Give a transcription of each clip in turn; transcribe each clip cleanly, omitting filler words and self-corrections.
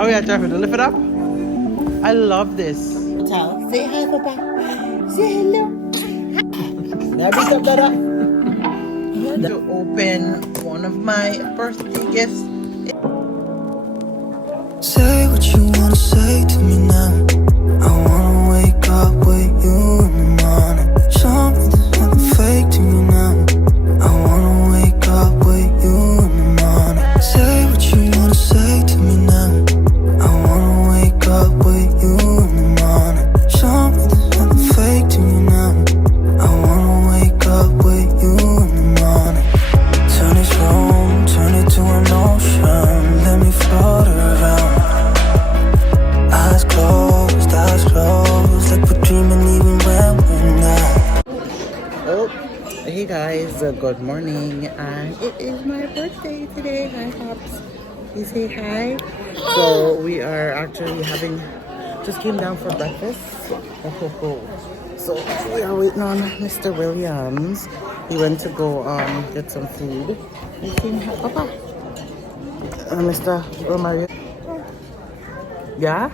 Oh yeah, try to lift it up. I love this. Say hi, Papa. Say hello. Now big up, Dada. To open one of my birthday gifts. Say what you wanna say to me now. I wanna wake up with you in the morning. Show me there's nothing fake to me now. I wanna wake up with you in the morning. Say what you wanna say to me now. I wanna wake up with you in the morning. Show me there's nothing fake to me now. I wanna wake up with you in the morning. Turn this room, turn it to an ocean. Let me float around. Eyes closed, like we're dreaming even when we're not. Oh, hey guys, good morning, and it is my birthday today. Hi, Pops. You say hi. So we are actually just came down for breakfast. So we are waiting on Mr. Williams. He went to go get some food. You saying hi, Papa? Mr. Romario. Yeah?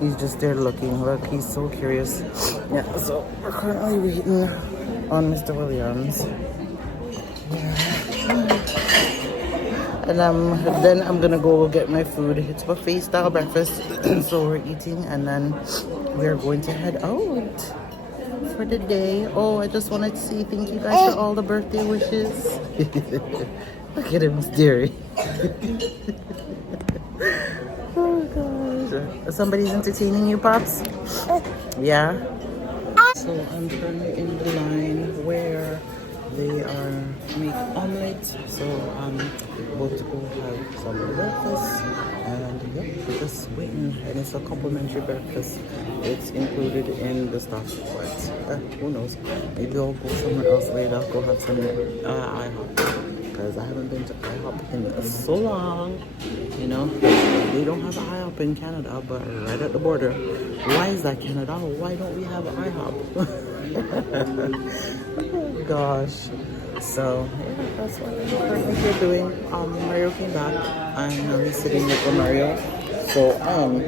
He's just there looking. Look, he's so curious. Yeah, so we're currently waiting on Mr. Williams. Yeah. And then I'm gonna go get my food. It's buffet style breakfast. So we're eating and then we're going to head out for the day. Oh, I just wanted to say thank you guys for all the birthday wishes. Look at him, dearie. Oh gosh. Somebody's entertaining you, Pops? Yeah? So I'm currently in the line where they are make omelets. So I'm about to go have some breakfast. And yeah, we're just waiting. And it's a complimentary breakfast. It's included in the stuff. But who knows? Maybe I'll go somewhere else later. I'll go have some IHOP. Because I haven't been to IHOP in so long, you know. They don't have IHOP in Canada, but right at the border. Why is that Canada? Why don't we have IHOP? Oh gosh. So yeah, that's what we're doing. Mario came back and now he's sitting with Mario. So I'm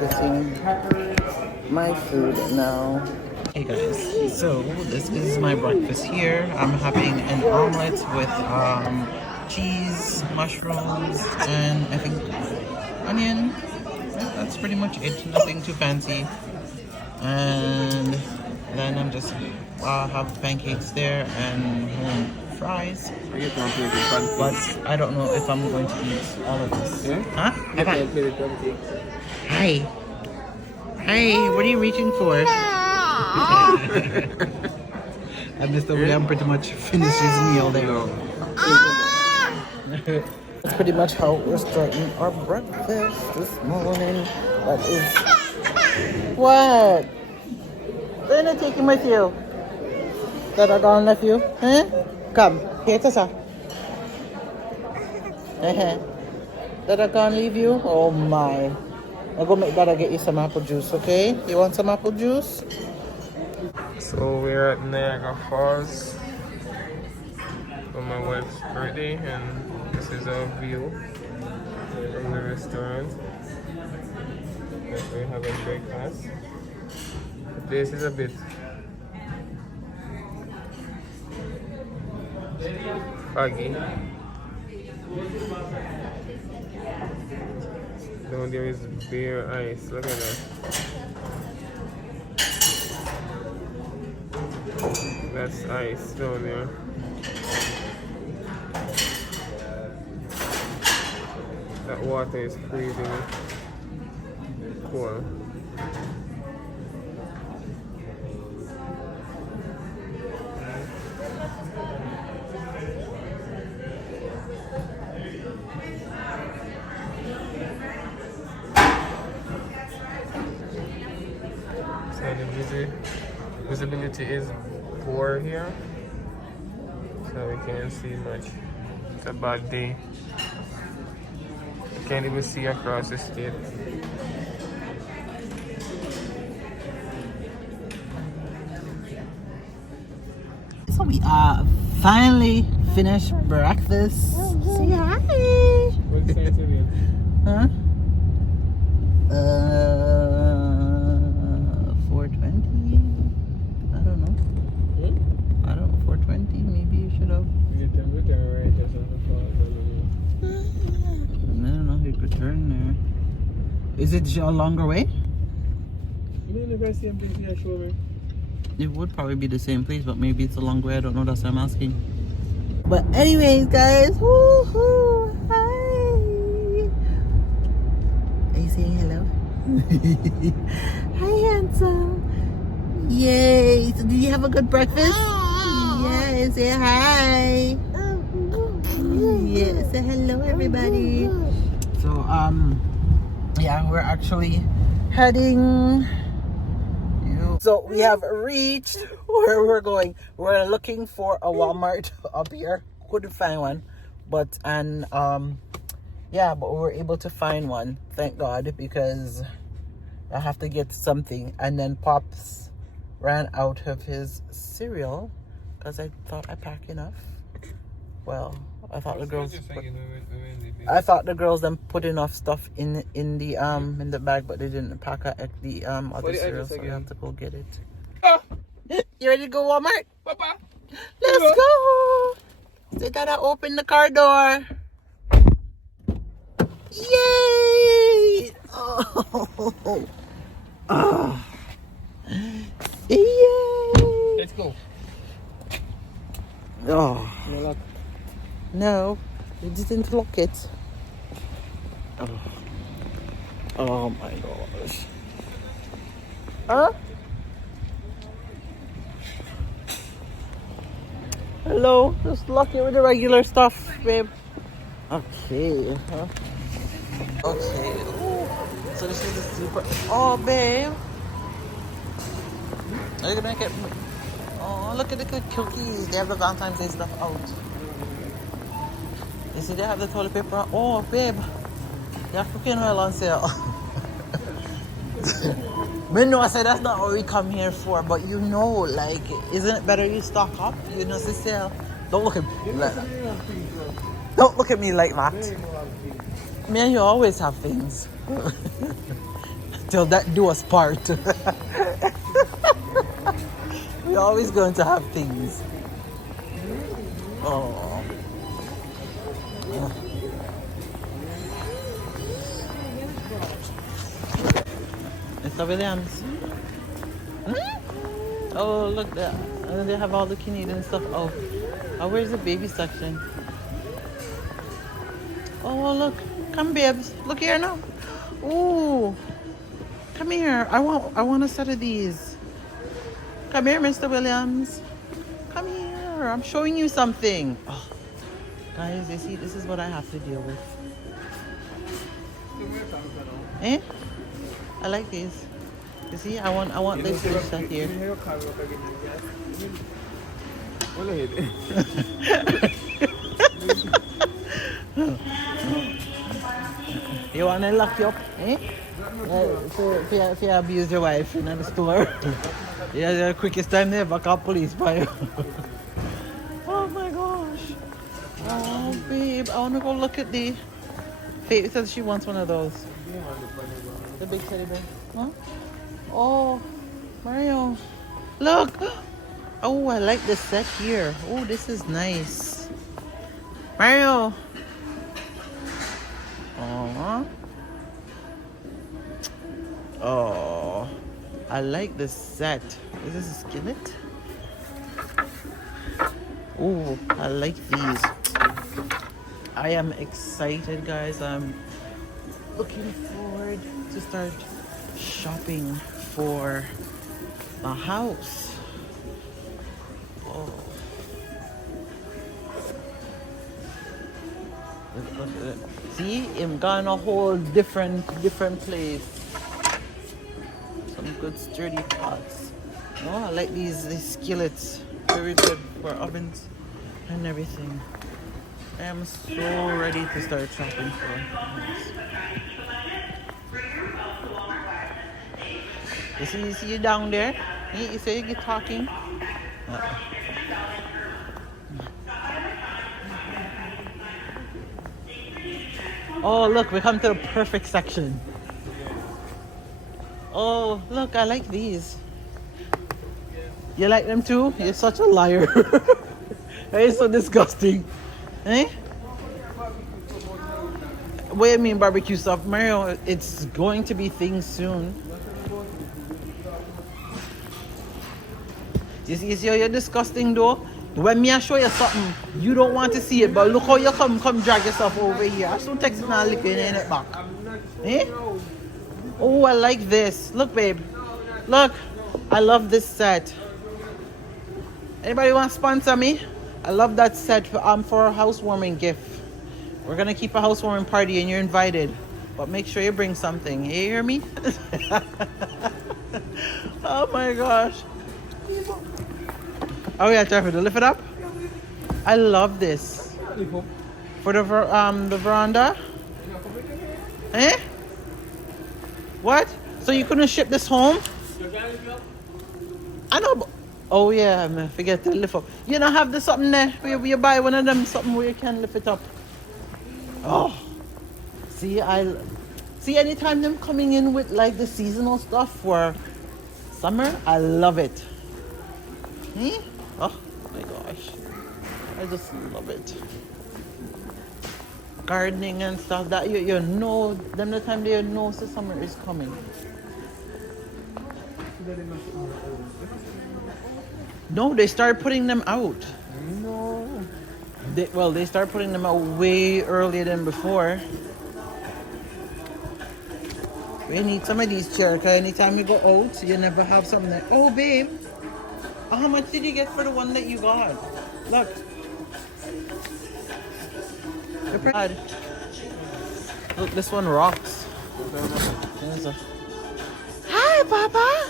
getting my food now. Hey guys, so this is my breakfast here. I'm having an omelet with cheese, mushrooms, and I think onion. Yeah, that's pretty much it. Nothing too fancy. And then I'm just have pancakes there and fries. But I don't know if I'm going to eat all of this. Yeah? Huh? Hi. Hi, what are you reaching for? And Mr. William pretty much finished his meal there. That's pretty much how we're starting our breakfast this morning. That is... What? Where are you taking with you? That I gone left you? Huh? Come, here, Tessa. That I gone leave you? Oh my. I'll go make Dada get you some apple juice, okay? You want some apple juice? So we're at Niagara Falls for my wife's birthday, and this is our view from the restaurant that we have a breakfast. The place is a bit foggy. Down there is bare ice, look at that. That's ice down there. That water is freezing cold. So the visibility is poor here, so we can't see much. It's a bad day. You can't even see across the state. So we are finally finished breakfast. Say hi. What size is it? Huh? 420. I don't know. I don't know. 420. Maybe you should have. You can return right just on the phone. I don't know. You could turn there. Is it a longer way? You mean if I see him, please show me? It would probably be the same place, but maybe it's a long way. I don't know. That's why I'm asking. But anyways, guys, woohoo! Hi. Are you saying hello? Hi, handsome. Yay! So, did you have a good breakfast? Yeah. Say hi. Yeah. Say hello, everybody. So yeah, we're actually heading. So we have reached where we're going. We're looking for a Walmart up here. Couldn't find one, but yeah, but we were able to find one. Thank God, because I have to get something. And then Pops ran out of his cereal because I thought I packed enough. Well, I thought the girls them put enough stuff in the bag, but they didn't pack the other cereal, so we have to go get it. You ready to go Walmart? Papa. Let's go. They gotta open the car door. Yay! Oh. Oh. Yay! Let's go. Oh. No luck. No, you didn't lock it. Oh my gosh. Huh? Hello, just lock it with the regular stuff, babe. Okay. Huh? Okay. Ooh. So this is the super. Oh, babe. Are you gonna make it? Oh, look at the good cookies. They have the Valentine's Day stuff out. You see, they have the toilet paper. Oh, babe, they have cooking oil on sale. Me know, I said that's not what we come here for, but you know, like, isn't it better you stock up? You know, sister. Don't look at me like that. Don't look at me like that. Me and you always have things. Till that do us part. We're always going to have things. Oh. Mr. Williams. Oh, look there. They have all the Canadian stuff. Oh, where's the baby section? Oh, look. Come, babes. Look here now. Ooh. Come here. I want a set of these. Come here, Mr. Williams. Come here. I'm showing you something. Oh. Guys, you see, this is what I have to deal with. Eh? I like these. You see, I want this set here. You want to lock you up, eh? If you abuse your wife in the store. Yeah, the quickest time they ever call police by you. Oh my gosh. Oh, babe, I want to go look at the... Faith says she wants one of those. The big teddy bear. Huh? Oh, Mario. Look. Oh, I like this set here. Oh, this is nice. Mario. Aww. Oh, I like this set. Is this a skillet? Oh, I like these. I am excited, guys. I'm looking forward to start shopping for a house. Oh. Look at it. See, I'm gone a whole different place. Some good sturdy pots. Oh, I like these skillets. Very good for ovens and everything. I am so ready to start shopping for this. You see you down there? You say you get talking? Oh, look, we come to the perfect section. Oh, look, I like these. You like them too? You're such a liar. That is so disgusting. Eh? What do you mean barbecue stuff? Mario, it's going to be things soon. You see how you're disgusting though? When me I show you something, you don't want to see it, but look how you come drag yourself over here. I still text now licking in it back. Eh? Oh, I like this. Look, babe. Look. I love this set. Anybody want to sponsor me? I love that set for a housewarming gift. We're gonna keep a housewarming party and you're invited. But make sure you bring something. You hear me? Oh my gosh. Oh yeah, Trevor, to lift it up. I love this. For the veranda. Eh? What? So you couldn't ship this home? I know. Oh yeah, man. Forget to lift up. You don't have the something there where you buy one of them something where you can lift it up. Oh. See, anytime them coming in with like the seasonal stuff for summer, I love it. Hmm? Oh my gosh. I just love it. Gardening and stuff that you know them the time they know the summer is coming. No, they start putting them out. No. They start putting them out way earlier than before. We need some of these chairs, because anytime you go out, you never have something like, oh babe, how much did you get for the one that you got? Look. Look, this one rocks. Hi, Papa.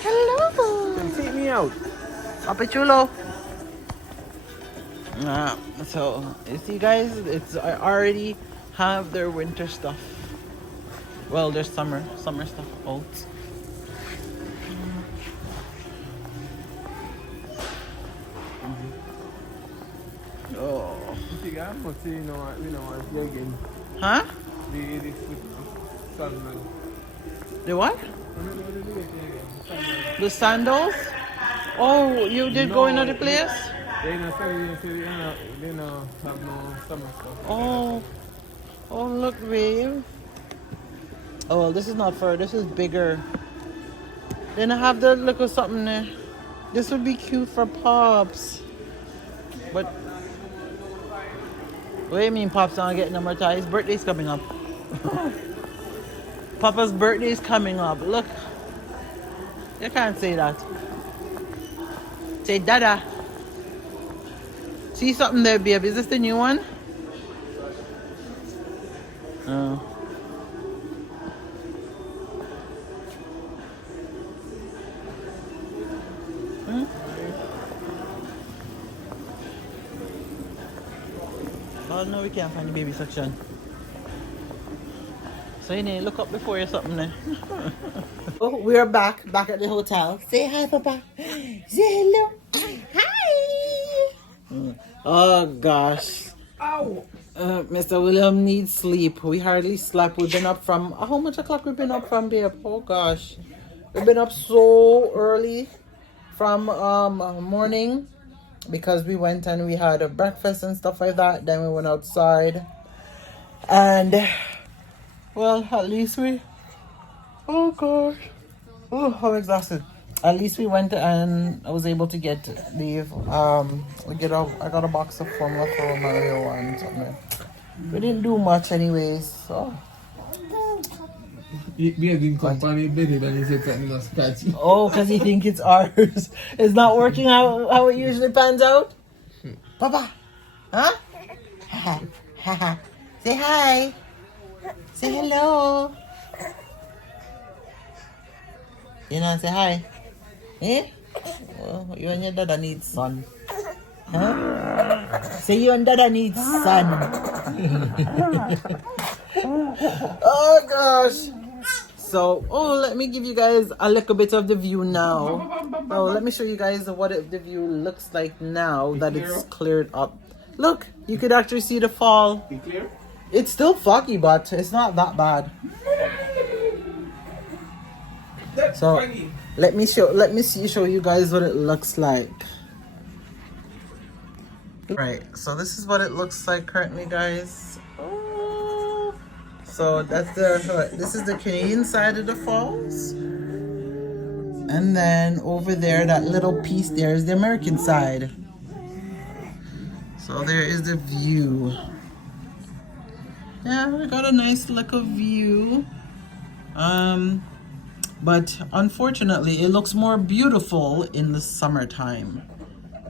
Hello. Take me out. Papa Chulo. So, you see guys, I already have their winter stuff. Well, there's summer stuff out. Oh. Huh? The what? The sandals? Oh, you did go another place? They don't have no summer stuff. Oh. Oh, look, babe. Oh, well, this is not fur. This is bigger. Then I have the look of something there. This would be cute for Pops. But what do you mean Pops not getting amortized? His birthday's coming up. Papa's birthday's coming up. Look. You can't say that. Say Dada. See something there, babe. Is this the new one? Oh. Oh no, we can't find the baby section. So you need to look up before you something there. Oh, we are back at the hotel. Say hi, Papa. Say hello. Hi. Oh gosh. Ow. Mr. William needs sleep. We hardly slept. We've been up from how much o'clock we've been up from, babe? Oh gosh. We've been up so early from morning because we went and we had a breakfast and stuff like that. Then we went outside. And well, at least we oh gosh. Oh, I'm exhausted. At least we went and I was able to get leave. I got a box of formula for Mario and something. We didn't do much anyways, so. We have been company better than he said something was scratchy. Oh, because he think it's ours. It's not working how it usually pans out. Papa. Huh? Say hi. Say hello. You know, say hi. Eh? Oh, you and your dada need sun. Huh? Say you and dada need sun. Oh gosh. So, let me give you guys a little bit of the view now. Oh, let me show you guys what the view looks like now that it's cleared up. Look, you could actually see the fall. You clear? It's still foggy, but it's not that bad. So let me show you guys what it looks like. Right, so this is what it looks like currently, guys. Oh, so that's this is the Canadian side of the falls, and then over there, that little piece there is the American side. So there is the view. Yeah, we got a nice little view. But unfortunately, it looks more beautiful in the summertime.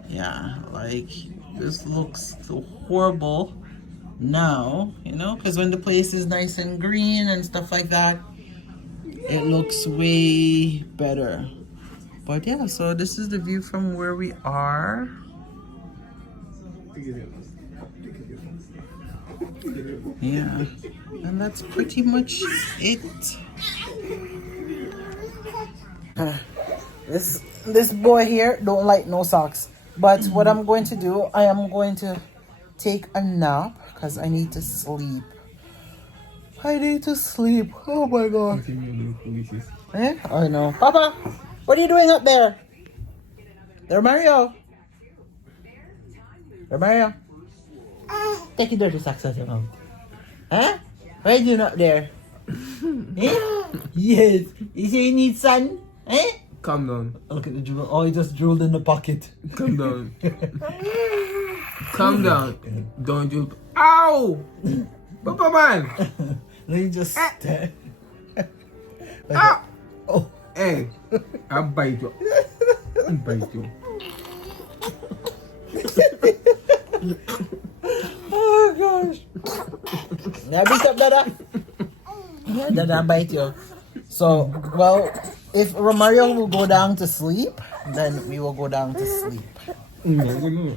Yeah, like this looks so horrible now, you know, because when the place is nice and green and stuff like that, it looks way better. But yeah, so this is the view from where we are. Yeah, and that's pretty much it. This boy here don't like no socks, but what I'm going to do, I am going to take a nap because I need to sleep. I need to sleep. Oh my god. Eh? I know. Papa, what are you doing up there? There, Mario. There, Mario. Take your dirty socks out of your mouth. Huh? What are you doing up there? Eh? Yes. You say you need sun? Eh? Calm down. Look at the drool. Oh, he just drooled in the pocket. Calm down. Calm down. Don't you. Ow! Papa man! Let me just. Ah! Oh. Hey, I'll bite you. I'll bite you. Oh gosh. Now beat up, Dada. Yeah, Dada bite you. So, well, if Romario will go down to sleep, then we will go down to sleep. No.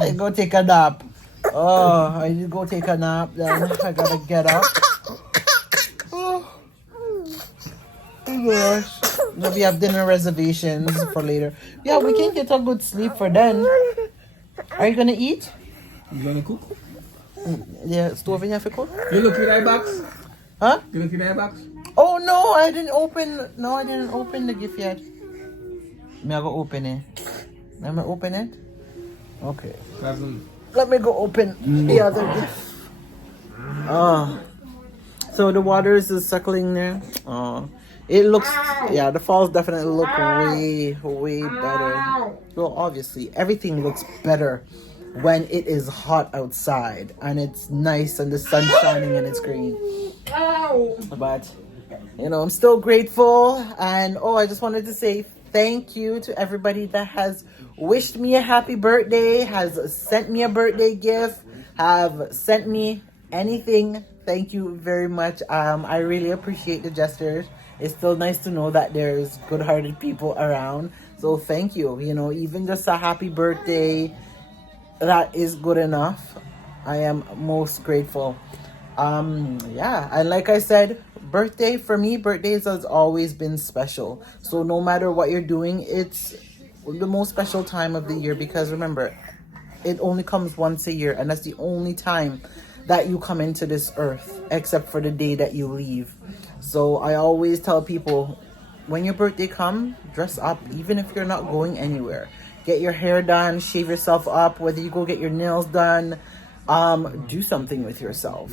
I go take a nap. Oh, I need to go take a nap. Then I gotta get up. Oh gosh. Now we have dinner reservations for later. Yeah, we can get a good sleep for then. Are you gonna eat? You gonna cook? Yeah, stove in your cook? You look in that box? Huh? You look in that box? Oh no, I didn't open. No, I didn't open the gift yet. May I go open it? Let me open it. Okay. Let me go open the other gift. Oh, so the waters is suckling there. Oh, it looks. Yeah, the falls definitely look way better. Well, obviously, everything looks better when it is hot outside and it's nice and the sun's shining and it's green. But you know, I'm still grateful, and I just wanted to say thank you to everybody that has wished me a happy birthday, has sent me a birthday gift, have sent me anything. Thank you very much. I really appreciate the gestures. It's still nice to know that there's good-hearted people around. So thank you. You know, even just a happy birthday, that is good enough. I am most grateful. Yeah, and like I said, birthdays has always been special. So no matter what you're doing, it's the most special time of the year, because remember, it only comes once a year, and that's the only time that you come into this earth, except for the day that you leave. So I always tell people, when your birthday comes, dress up, even if you're not going anywhere. Get your hair done, shave yourself up, whether you go get your nails done, do something with yourself.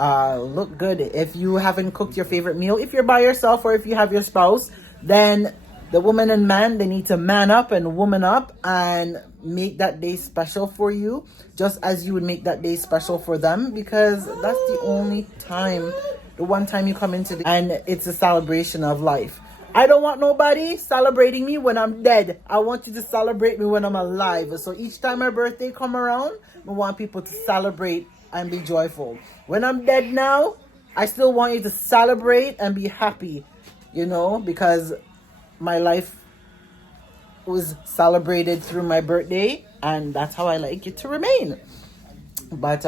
Look good. If you haven't cooked your favorite meal, if you're by yourself or if you have your spouse, then the woman and man, they need to man up and woman up and make that day special for you, just as you would make that day special for them, because that's the only time, the one time you come into and it's a celebration of life. I don't want nobody celebrating me when I'm dead. I want you to celebrate me when I'm alive. So each time my birthday come around, I want people to celebrate and be joyful. When I'm dead now, I still want you to celebrate and be happy, you know, because my life was celebrated through my birthday, and that's how I like it to remain. But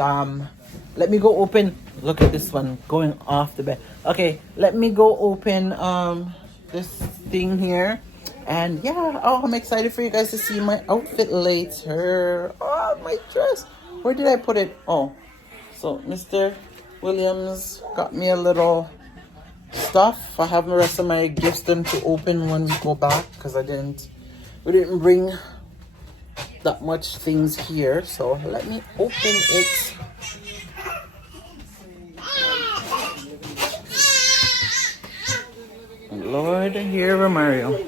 let me go open. Look at this one going off the bed. Okay, let me go open this thing here. And yeah, I'm excited for you guys to see my outfit later. Oh, my dress. Where did I put it? Oh, so Mr. Williams got me a little stuff. I have the rest of my gifts them to open when we go back because we didn't bring that much things here. So let me open it. Lord, here Mario.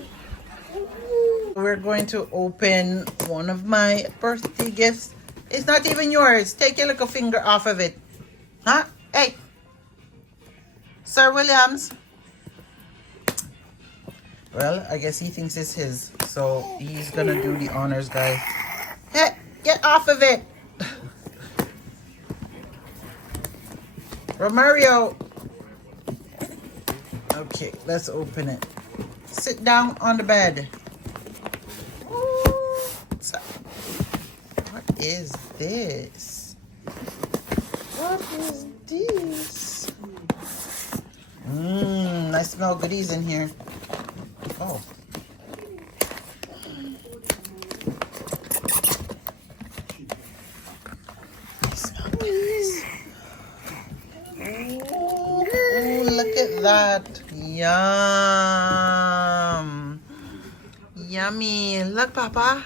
We're going to open one of my birthday gifts. It's not even yours. Take your little finger off of it. Huh? Hey. Sir Williams. Well, I guess he thinks it's his. So he's gonna do the honors, guys. Hey, get off of it. Romario. Okay, let's open it. Sit down on the bed. What is this? What is this? I smell goodies in here. Oh. I smell goodies. Ooh, look at that. Yum. Yummy. Look, Papa.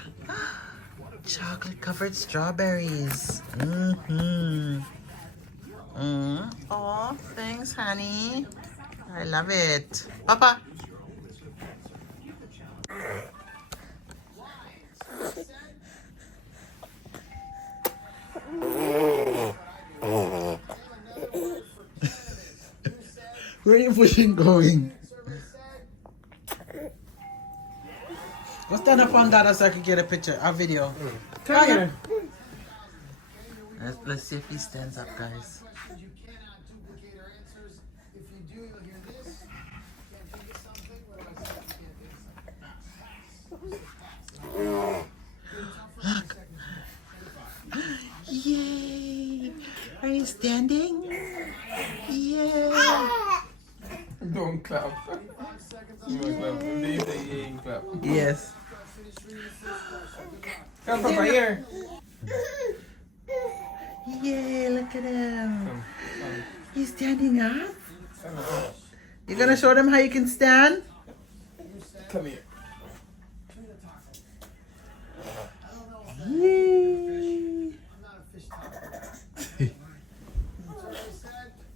Chocolate covered strawberries. Oh, thanks, honey. I love it. Papa. Where are you pushing going? Go stand up on that so I can get a picture, a video. Come here. Let's see if he stands up, guys. Look. Yay! Are you standing? Yay! Don't clap. Don't clap. They say yay, clap. Yes. Come, Papa, here. Yay, look at him. Come. He's standing up. Stand up. You're gonna show them how you can stand? Come here. Yay.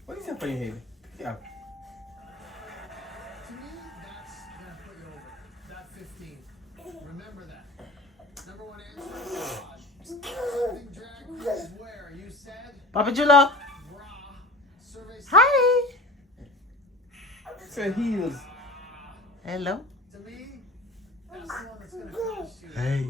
What is that for your head? Yeah. Papa Jula. Hi. Say heels. Hello. Hey.